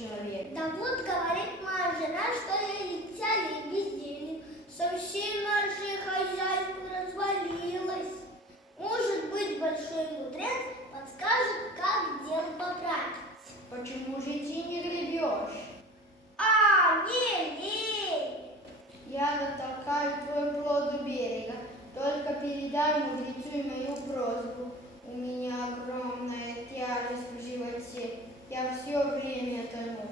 человек. Да вот говорит моя жена, что я лентяй и бездельник. Совсем наша хозяйка развалилась. Может быть, большой мудрец подскажет, как дело поправить. Почему же ты не гребешь? Не. Я натолкаю твой плод у берега. Только передай мудрецу мою просьбу. У меня огромная тяжесть в животе. Я все время тону.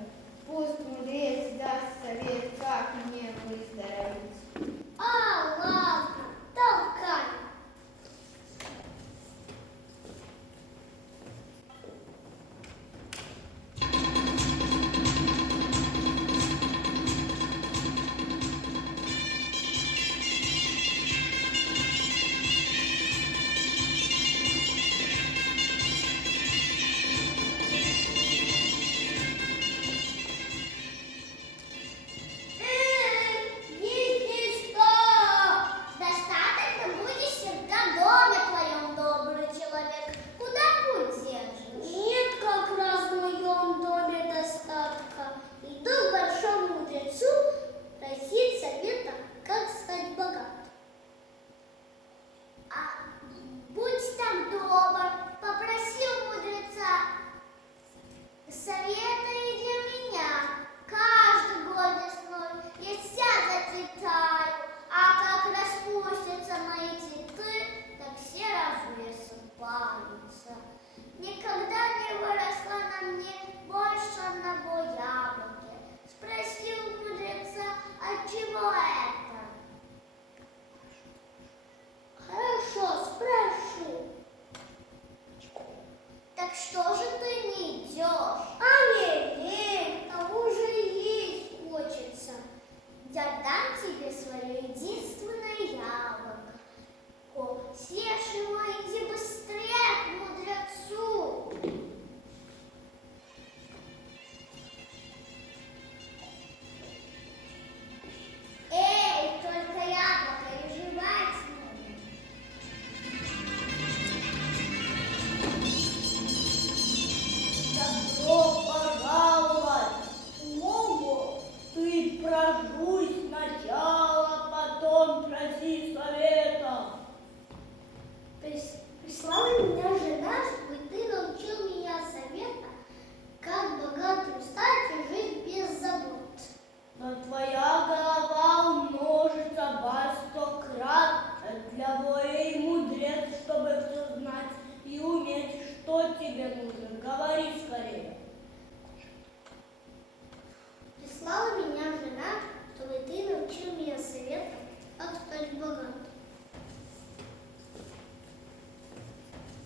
Пусть мудрец даст совет, как мне выздороветь. Ладно, толкай. Никогда не выросла на мне больше одного яблоки. Спросил мудреца, отчего это? Хорошо, спрошу. Так что же ты не идешь? Не, к тому же и есть хочется. Я дам тебе свое единственное яблоко. Съешь его, иди быстрее к мудрецу. Только яблоко и жевать надо. Добро пожаловать! Ты прожуй сначала, потом проси совета. Прислала меня жена, чтобы ты научил меня совета, как богатым стать и жить без забот. Но твоя голова умножится во 100 крат. Для воли мудрец, чтобы все знать и уметь, что тебе нужно. Говори скорее. Прислала меня жена, чтобы ты научил меня советам, как стать богатым.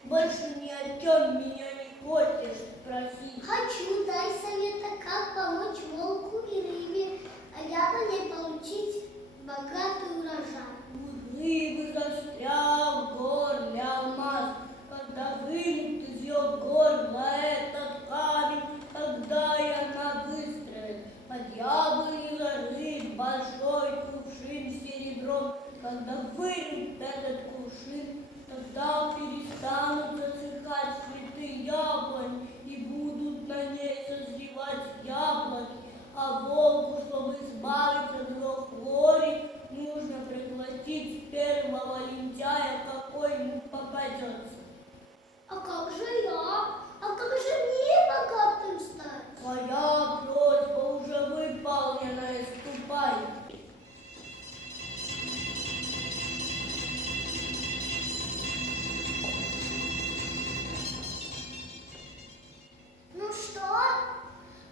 Больше ни о чем меня не хочешь спросить. Хочу, дай совета, как помочь волку и рыбе, а я по ней получить богатый урожай. У рыбы застрял в горле алмаз, когда вынут из ее горла этот камень, тогда и она выстрелит. Под яблонью зарыт большой кувшин с серебром, когда вырыт этот кувшин, тогда перестанут засыхать цветы яблонь и будут на ней созревать яблоки, а волку, чтобы избавиться от его хвори, нужно пригласить первого лентяя, какой ему попадется. А как же я? А как же мне богатым стать? Твоя просьба уже выполнена, ступай. Ну что,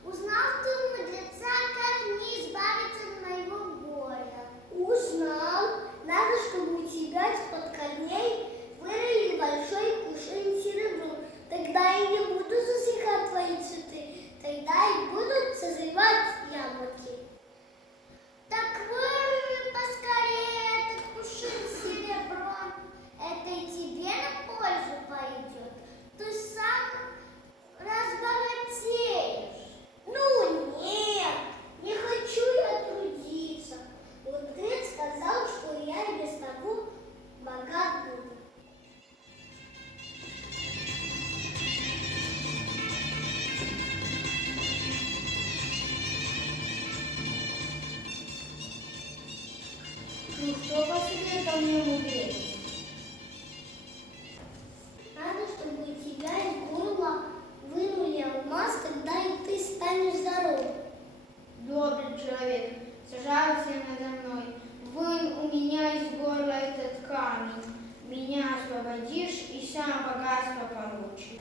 узнал ты у мудреца, как мне избавиться от моего горя? Узнал. Надо, чтобы у тебя из-под корней Ну что посоветовал мне мудрец? Надо, чтобы у тебя из горла вынули алмаз, тогда и ты станешь здоров. Добрый человек, сажался надо мной, вынь у меня из горла этот камень. Меня освободишь и сам богатство получишь.